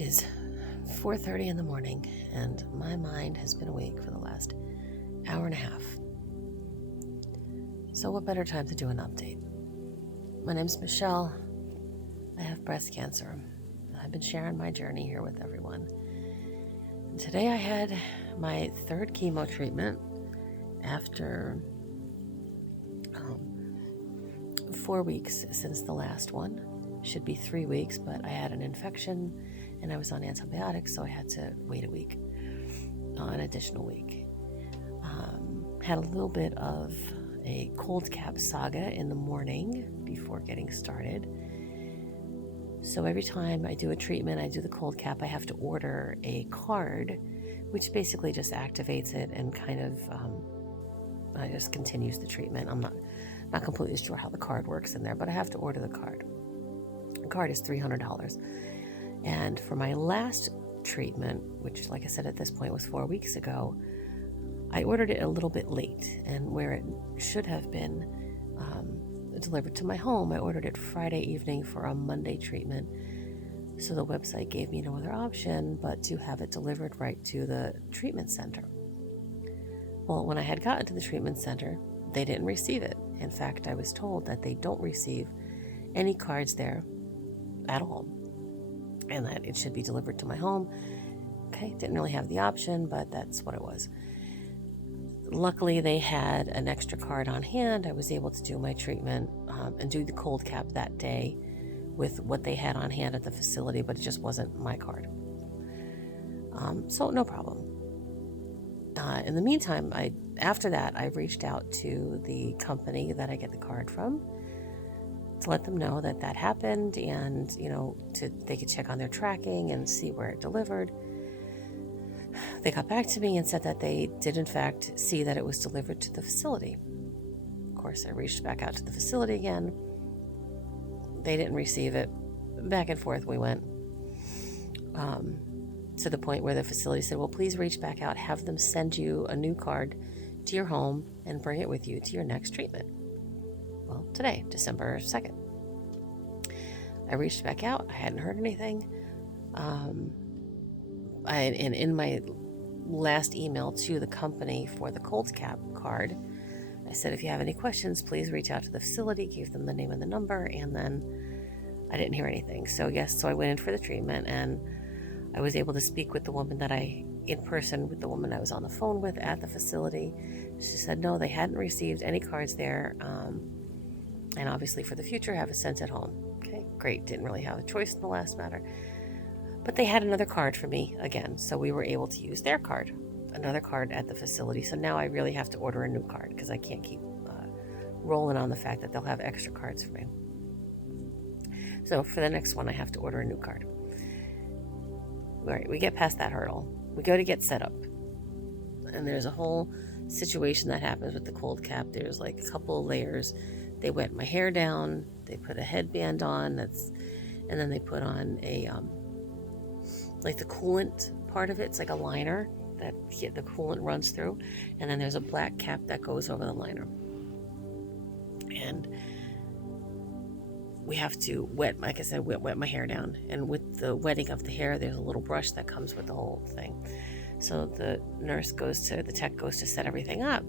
It is 4:30 in the morning, and my mind has been awake for the last hour and a half. So what better time to do an update? My name's Michelle. I have breast cancer. I've been sharing my journey here with everyone. And today I had my third chemo treatment after 4 weeks since the last one. Should be 3 weeks, but I had an infection and I was on antibiotics, so I had to wait a week, an additional week. Had a little bit of a cold cap saga in the morning before getting started. So every time I do a treatment, I do the cold cap, I have to order a card, which basically just activates it and kind of just continues the treatment. I'm not completely sure how the card works in there, but I have to order the card. The card is $300. And for my last treatment, which, like I said, at this point was 4 weeks ago, I ordered it a little bit late, and where it should have been delivered to my home, I ordered it Friday evening for a Monday treatment. So the website gave me no other option but to have it delivered right to the treatment center. Well, when I had gotten to the treatment center, they didn't receive it. In fact, I was told that they don't receive any cards there at all, and that it should be delivered to my home. Okay, didn't really have the option, but that's what it was. Luckily, they had an extra card on hand. I was able to do my treatment and do the cold cap that day with what they had on hand at the facility, but it just wasn't my card. So no problem. In the meantime, after that, I reached out to the company that I get the card from to let them know that happened, and they could check on their tracking and see where it delivered. They got back to me and said that they did in fact see that it was delivered to the facility. Of course, I reached back out to the facility again. They didn't receive it. Back and forth we went, to the point where the facility said, well, please reach back out, have them send you a new card to your home and bring it with you to your next treatment. Well, today, December 2nd. I reached back out. I hadn't heard anything. And in my last email to the company for the cold cap card, I said, if you have any questions, please reach out to the facility, gave them the name and the number, and then I didn't hear anything. So I went in for the treatment, and I was able to speak with the woman in person with the woman I was on the phone with at the facility. She said, no, they hadn't received any cards there, and obviously for the future, have it sent at home. Okay, great. Didn't really have a choice in the last matter. But they had another card for me again, so we were able to use their card, another card at the facility. So now I really have to order a new card because I can't keep rolling on the fact that they'll have extra cards for me. So for the next one, I have to order a new card. All right, we get past that hurdle. We go to get set up, and there's a whole situation that happens with the cold cap. There's like a couple of layers. They wet my hair down. They put a headband on. And then they put on a like the coolant part of it. It's like a liner that the coolant runs through, and then there's a black cap that goes over the liner. And we have to wet my hair down. And with the wetting of the hair, there's a little brush that comes with the whole thing. So the tech goes to set everything up.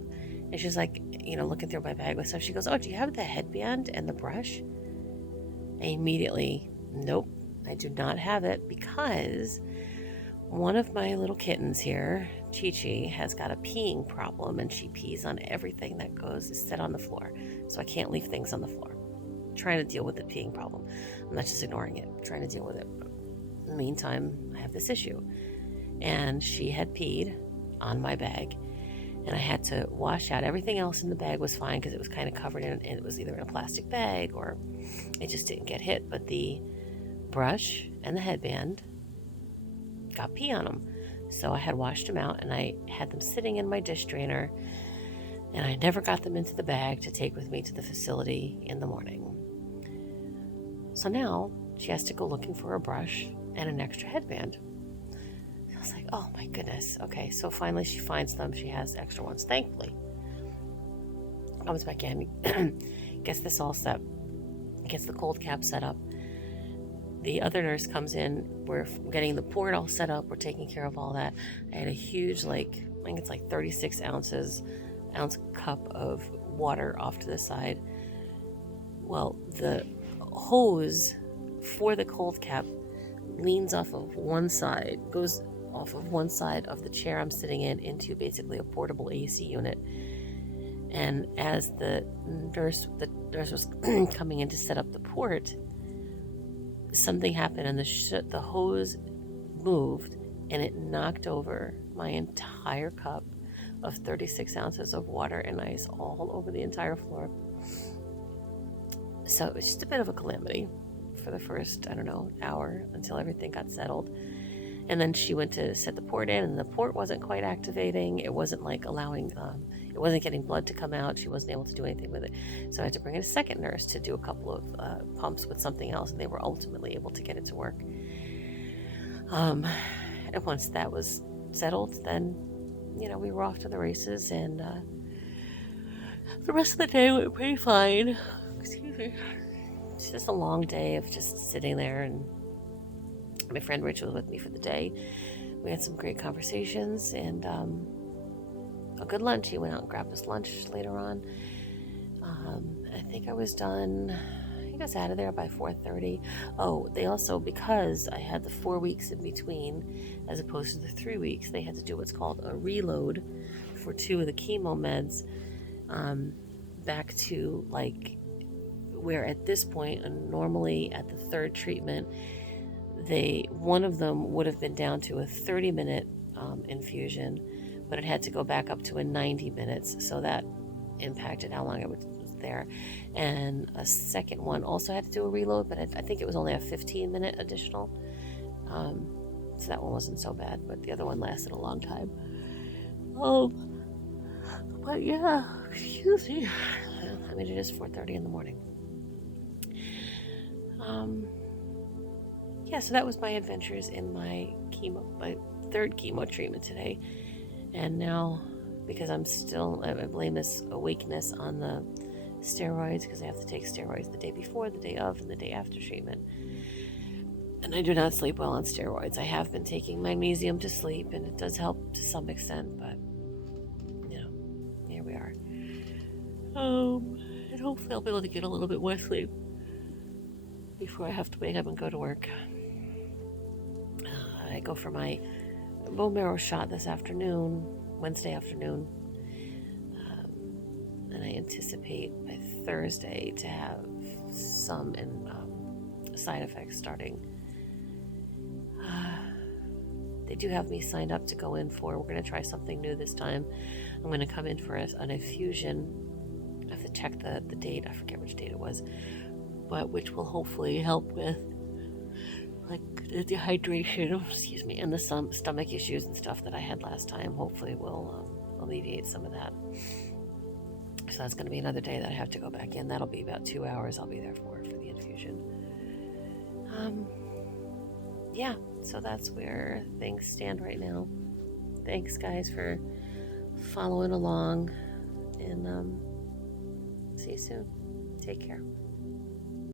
And she's like, looking through my bag with stuff. She goes, oh, do you have the headband and the brush? And immediately, nope, I do not have it, because one of my little kittens here, Chi-Chi, has got a peeing problem, and she pees on everything that is set on the floor. So I can't leave things on the floor. I'm trying to deal with the peeing problem. I'm not just ignoring it. I'm trying to deal with it. But in the meantime, I have this issue. And she had peed on my bag, and I had to wash out. Everything else in the bag was fine because it was kind of covered in, and it was either in a plastic bag or it just didn't get hit. But the brush and the headband got pee on them. So I had washed them out, and I had them sitting in my dish drainer, and I never got them into the bag to take with me to the facility in the morning. So now she has to go looking for a brush and an extra headband. I was like, oh my goodness. Okay, so finally she finds them. She has extra ones, thankfully. Comes back in, gets this all set, gets the cold cap set up. the other nurse comes in. We're getting the port all set up. We're taking care of all that. I had a huge, I think it's 36 ounce cup of water off to the side. Well, the hose for the cold cap leans off of one side, goes off of one side of the chair I'm sitting in into basically a portable AC unit. And as the nurse was coming in to set up the port, something happened and the hose moved and it knocked over my entire cup of 36 ounces of water and ice all over the entire floor. So it was just a bit of a calamity for the first, hour until everything got settled. And then she went to set the port in, and the port wasn't quite activating. It wasn't allowing, it wasn't getting blood to come out. She wasn't able to do anything with it. So I had to bring in a second nurse to do a couple of pumps with something else, and they were ultimately able to get it to work. And once that was settled, then, we were off to the races, and the rest of the day went pretty fine. Excuse me. It's just a long day of just sitting there, and my friend Rich was with me for the day. We had some great conversations and a good lunch. He went out and grabbed us lunch later on. I think I was done. I think I was out of there by 4:30. Oh, they also, because I had the 4 weeks in between as opposed to the 3 weeks, they had to do what's called a reload for 2 of the chemo meds, back to where at this point, and normally at the 3rd treatment, one of them would have been down to a 30-minute infusion, but it had to go back up to a 90 minutes, so that impacted how long it was there. And a second one also had to do a reload, but I think it was only a 15-minute additional, so that one wasn't so bad, but the other one lasted a long time. But yeah, excuse me. I mean, it is 4:30 in the morning. Yeah, so that was my adventures in my 3rd chemo treatment today. And now, because I blame this weakness on the steroids, because I have to take steroids the day before, the day of, and the day after treatment. And I do not sleep well on steroids. I have been taking magnesium to sleep, and it does help to some extent, but, here we are. And hopefully I'll be able to get a little bit more sleep before I have to wake up and go to work. I go for my bone marrow shot this afternoon, Wednesday afternoon, and I anticipate by Thursday to have some side effects starting. They do have me signed up to go in we're going to try something new this time. I'm going to come in for an infusion. I have to check the date. I forget which date it was, but which will hopefully help with the dehydration, and the stomach issues and stuff that I had last time. Hopefully will alleviate some of that. So that's going to be another day that I have to go back in. That'll be about 2 hours I'll be there for the infusion. Yeah, so that's where things stand right now. Thanks, guys, for following along, and see you soon. Take care.